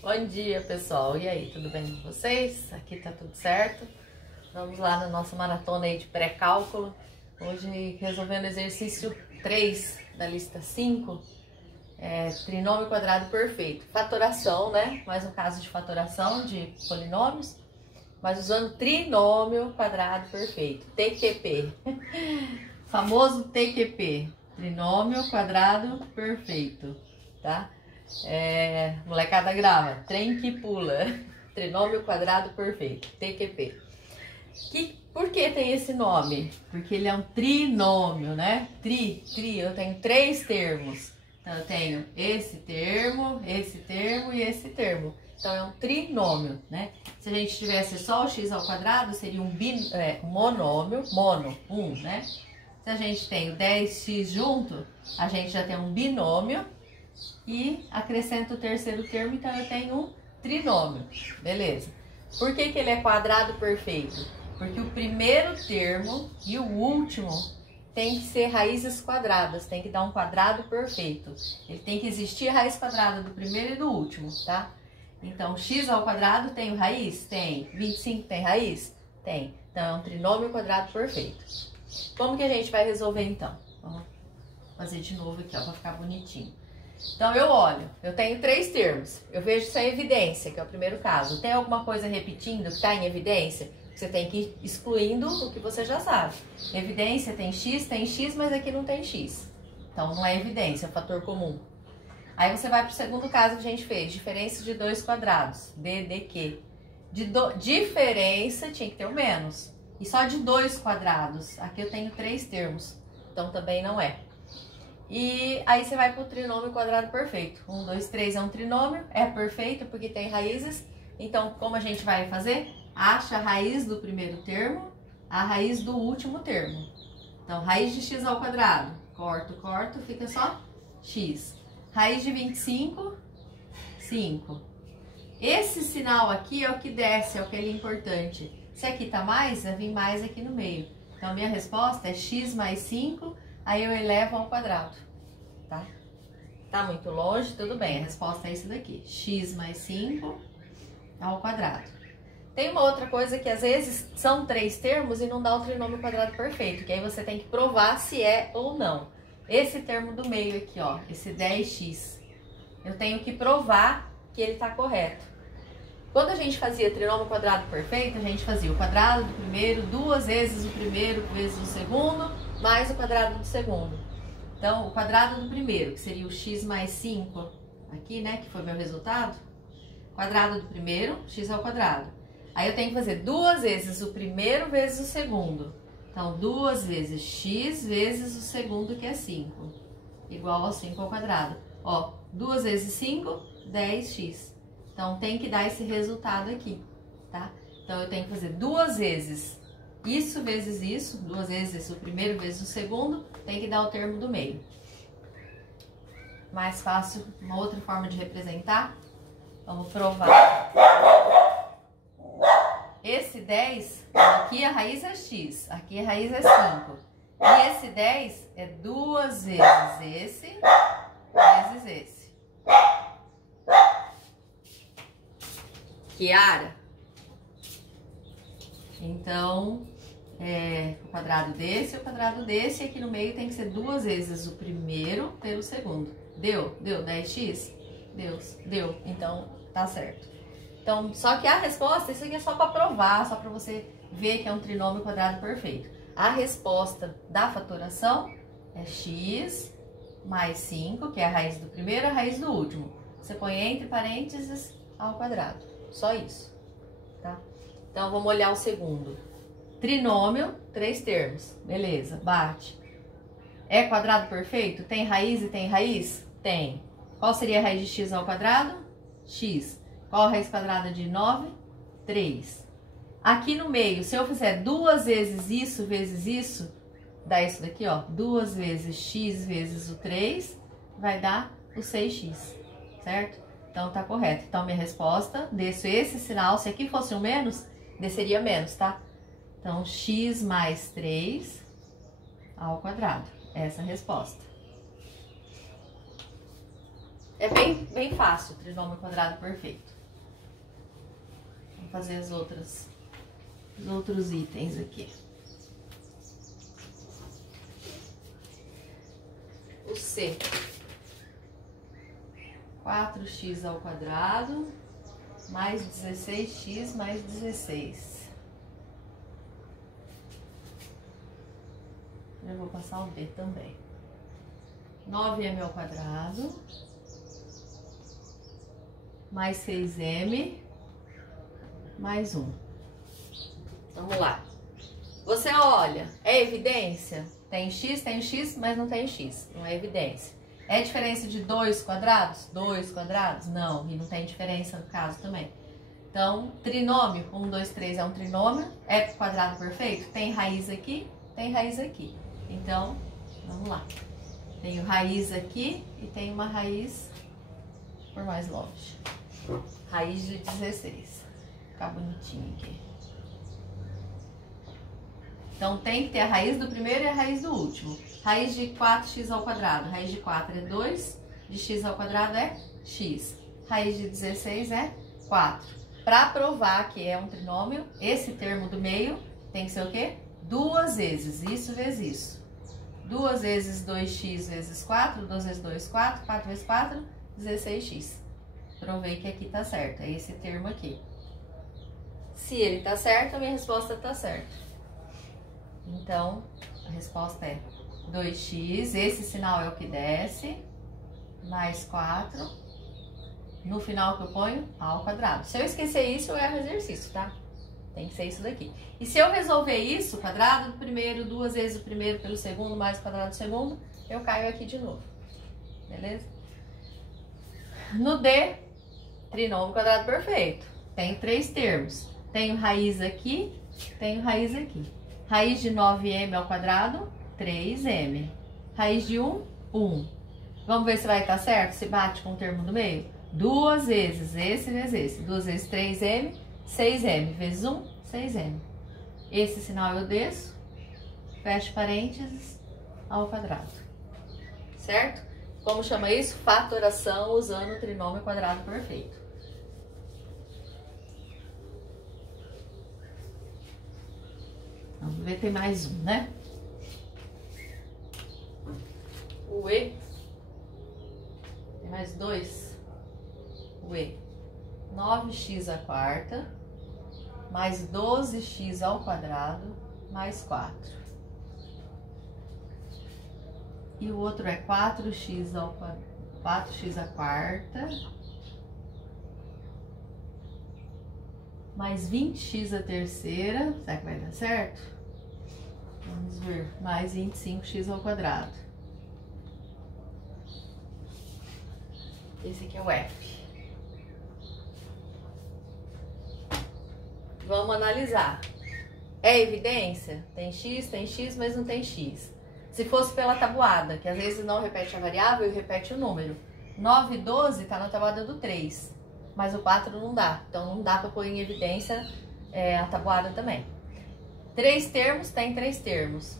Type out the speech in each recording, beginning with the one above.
Bom dia, pessoal. E aí, tudo bem com vocês? Aqui tá tudo certo. Vamos lá na nossa maratona aí de pré-cálculo. Hoje resolvendo o exercício 3 da lista 5. Trinômio quadrado perfeito. Fatoração, né? Mais um caso de fatoração de polinômios, mas usando trinômio quadrado perfeito. TQP. Famoso TQP. Trinômio quadrado perfeito, tá? Molecada grava, trem que pula, trinômio quadrado perfeito, TQP. Por que tem esse nome? Porque ele é um trinômio, né? Eu tenho 3 termos. Então eu tenho esse termo e esse termo. Então é um trinômio, né? Se a gente tivesse só o x ao quadrado, seria um monômio, né? Se a gente tem o 10x junto, a gente já tem um binômio. E acrescento o terceiro termo, então eu tenho um trinômio, beleza? Por que ele é quadrado perfeito? Porque o primeiro termo e o último tem que ser raízes quadradas, tem que dar um quadrado perfeito. Ele tem que existir raiz quadrada do primeiro e do último, tá? Então, x ao quadrado tem raiz? Tem. 25 tem raiz? Tem. Então, é um trinômio quadrado perfeito. Como que a gente vai resolver, então? Vamos fazer de novo aqui, ó, para ficar bonitinho. Então, eu olho, eu tenho 3 termos, eu vejo se é evidência, que é o primeiro caso. Tem alguma coisa repetindo que está em evidência? Você tem que ir excluindo o que você já sabe. Evidência tem x, mas aqui não tem x. Então, não é evidência, é um fator comum. Aí você vai para o segundo caso que a gente fez, diferença de 2 quadrados, DQ. Diferença tinha que ter o menos. E só de 2 quadrados, aqui eu tenho 3 termos, então também não é. E aí você vai para o trinômio quadrado perfeito. 1, 2, 3 é um trinômio, é perfeito porque tem raízes. Então, como a gente vai fazer? Acha a raiz do primeiro termo, a raiz do último termo. Então, raiz de x ao quadrado. Corto, fica só x. Raiz de 25, 5. Esse sinal aqui é o que desce, é o que é importante. Se aqui tá mais, vai vir mais aqui no meio. Então, minha resposta é x mais 5. Aí eu elevo ao quadrado, tá? Tá muito longe, tudo bem, a resposta é isso daqui. X mais 5 ao quadrado. Tem uma outra coisa que às vezes são 3 termos e não dá o trinômio quadrado perfeito, que aí você tem que provar se é ou não. Esse termo do meio aqui, ó, esse 10x, eu tenho que provar que ele tá correto. Quando a gente fazia trinômio quadrado perfeito, a gente fazia o quadrado do primeiro, 2 vezes o primeiro vezes o segundo, mais o quadrado do segundo. Então, o quadrado do primeiro, que seria o x mais 5, aqui, né, que foi meu resultado. Quadrado do primeiro, x ao quadrado. Aí eu tenho que fazer 2 vezes o primeiro vezes o segundo. Então, 2 vezes x vezes o segundo, que é 5. Igual a 5 ao quadrado. Ó, 2 vezes 5, 10x. Então, tem que dar esse resultado aqui, tá? Então, eu tenho que fazer 2 vezes isso vezes isso, 2 vezes o primeiro vezes o segundo, tem que dar o termo do meio. Mais fácil, uma outra forma de representar. Vamos provar. Esse 10, aqui a raiz é x, aqui a raiz é 5. E esse 10 é 2 vezes esse, vezes esse. Chiara? Então, o quadrado desse e o quadrado desse, e aqui no meio tem que ser 2 vezes o primeiro pelo segundo. Deu? Deu 10x? Deu. Então, tá certo. Então, só que a resposta, isso aqui é só para provar, só para você ver que é um trinômio quadrado perfeito. A resposta da fatoração é x mais 5, que é a raiz do primeiro e a raiz do último. Você põe entre parênteses ao quadrado. Só isso, tá? Então, vamos olhar o segundo. Trinômio, 3 termos. Beleza, bate. É quadrado perfeito? Tem raiz e tem raiz? Tem. Qual seria a raiz de x ao quadrado? X. Qual a raiz quadrada de 9? 3. Aqui no meio, se eu fizer 2 vezes isso, dá isso daqui, ó. 2 vezes x vezes o 3, vai dar o 6x, certo? Então, tá correto. Então, minha resposta, desço esse sinal. Se aqui fosse um menos, desceria menos, tá? Então, x mais 3 ao quadrado. Essa é a resposta. É bem fácil o trinômio quadrado perfeito. Vamos fazer os outros itens aqui. O C. 4x ao quadrado mais 16x mais 16. Eu vou passar o B também. 9m ao quadrado mais 6m mais 1. Vamos lá. Você olha, é evidência? Tem x, mas não tem x. Não é evidência. É diferença de 2 quadrados? 2 quadrados? Não, e não tem diferença no caso também. Então, trinômio, 1, 2, 3 é um trinômio. É quadrado perfeito? Tem raiz aqui, tem raiz aqui. Então, vamos lá. Tenho raiz aqui e tem uma raiz por mais longe. Raiz de 16. Ficar bonitinho aqui. Então, tem que ter a raiz do primeiro e a raiz do último. Raiz de 4x ao quadrado. Raiz de 4 é 2, de x ao quadrado é x. Raiz de 16 é 4. Para provar que é um trinômio, esse termo do meio tem que ser o quê? 2 vezes isso vezes isso. 2 vezes 2x vezes 4, 2 vezes 2, 4, 4 vezes 4, 16x. Provei que aqui tá certo, é esse termo aqui. Se ele tá certo, a minha resposta tá certa. Então, a resposta é 2x, esse sinal é o que desce, mais 4, no final que eu ponho, a ao quadrado. Se eu esquecer isso, eu erro o exercício, tá? Tem que ser isso daqui. E se eu resolver isso, quadrado do primeiro, 2 vezes o primeiro pelo segundo, mais o quadrado do segundo, eu caio aqui de novo. Beleza? No D, trinômio quadrado perfeito. Tenho 3 termos. Tenho raiz aqui, tenho raiz aqui. Raiz de 9m ao quadrado, 3m. Raiz de 1, 1. Vamos ver se vai estar certo? Se bate com o termo do meio? 2 vezes esse vezes esse. 2 vezes 3m, 6m. Vezes 1, 6m. Esse sinal eu desço, fecho parênteses, ao quadrado. Certo? Como chama isso? Fatoração usando o trinômio quadrado perfeito. Vamos ver, tem mais um, né? O E. Tem mais 2. O E. 9x à quarta, mais 12x ao quadrado, mais 4. E o outro é 4x ao quadrado, 4x à quarta, mais 20x à terceira, será que vai dar certo? Vamos ver, mais 25x ao quadrado. Esse aqui é o F. Vamos analisar. É evidência? Tem x, mas não tem x. Se fosse pela tabuada, que às vezes não repete a variável e repete o número. 9 e 12 está na tabuada do 3, mas o 4 não dá. Então não dá para pôr em evidência a tabuada também. 3 termos, tem 3 termos.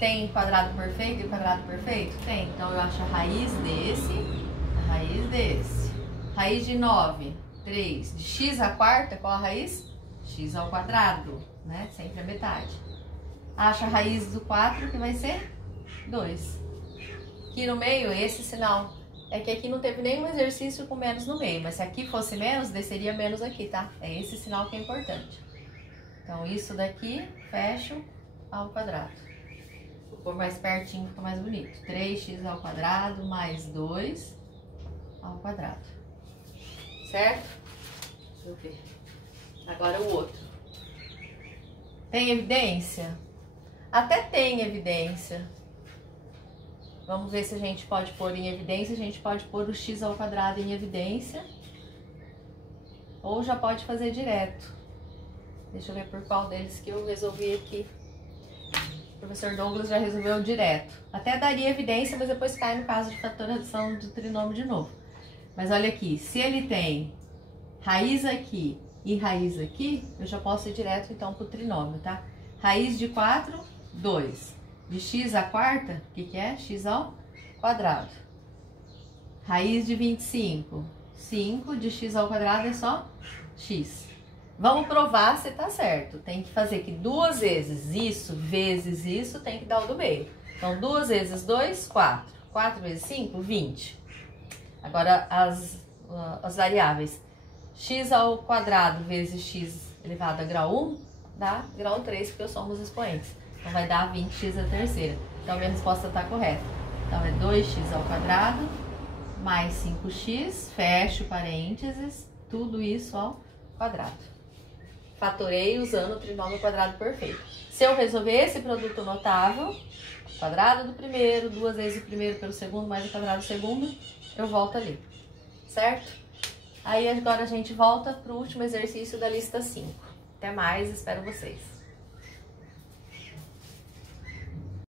Tem quadrado perfeito e quadrado perfeito? Tem. Então eu acho a raiz desse, a raiz desse. Raiz de 9, 3. De x à quarta, qual a raiz? X ao quadrado, né? Sempre a metade. Acha a raiz do 4, que vai ser 2. Aqui no meio, esse sinal. É que aqui não teve nenhum exercício com menos no meio, mas se aqui fosse menos, desceria menos aqui, tá? É esse sinal que é importante. Então, isso daqui, fecho ao quadrado. Vou pôr mais pertinho, fica mais bonito. 3x ao quadrado mais 2 ao quadrado. Certo? Deixa eu ver. Agora o outro. Tem evidência? Até tem evidência. Vamos ver se a gente pode pôr em evidência. A gente pode pôr o x ao quadrado em evidência. Ou já pode fazer direto. Deixa eu ver por qual deles que eu resolvi aqui. O professor Douglas já resolveu direto. Até daria evidência, mas depois cai no caso de fatoração do trinômio de novo. Mas olha aqui, se ele tem raiz aqui e raiz aqui, eu já posso ir direto então para o trinômio, tá? Raiz de 4, 2. De x à quarta, o que é? X ao quadrado. Raiz de 25. 5 de x ao quadrado é só x. Vamos provar se tá certo. Tem que fazer que 2 vezes isso, vezes isso, tem que dar o do meio. Então, 2 vezes 2, 4. 4 vezes 5, 20. Agora, as variáveis. X ao quadrado vezes x elevado a grau 1 dá grau 3, porque eu somos expoentes. Então, vai dar 20x a terceira. Então, minha resposta está correta. Então, é 2x ao quadrado mais 5x, fecho parênteses, tudo isso ao quadrado. Fatorei usando o trinômio quadrado perfeito. Se eu resolver esse produto notável, quadrado do primeiro, 2 vezes o primeiro pelo segundo, mais o quadrado do segundo, eu volto ali, certo? Aí agora a gente volta para o último exercício da lista 5. Até mais, espero vocês.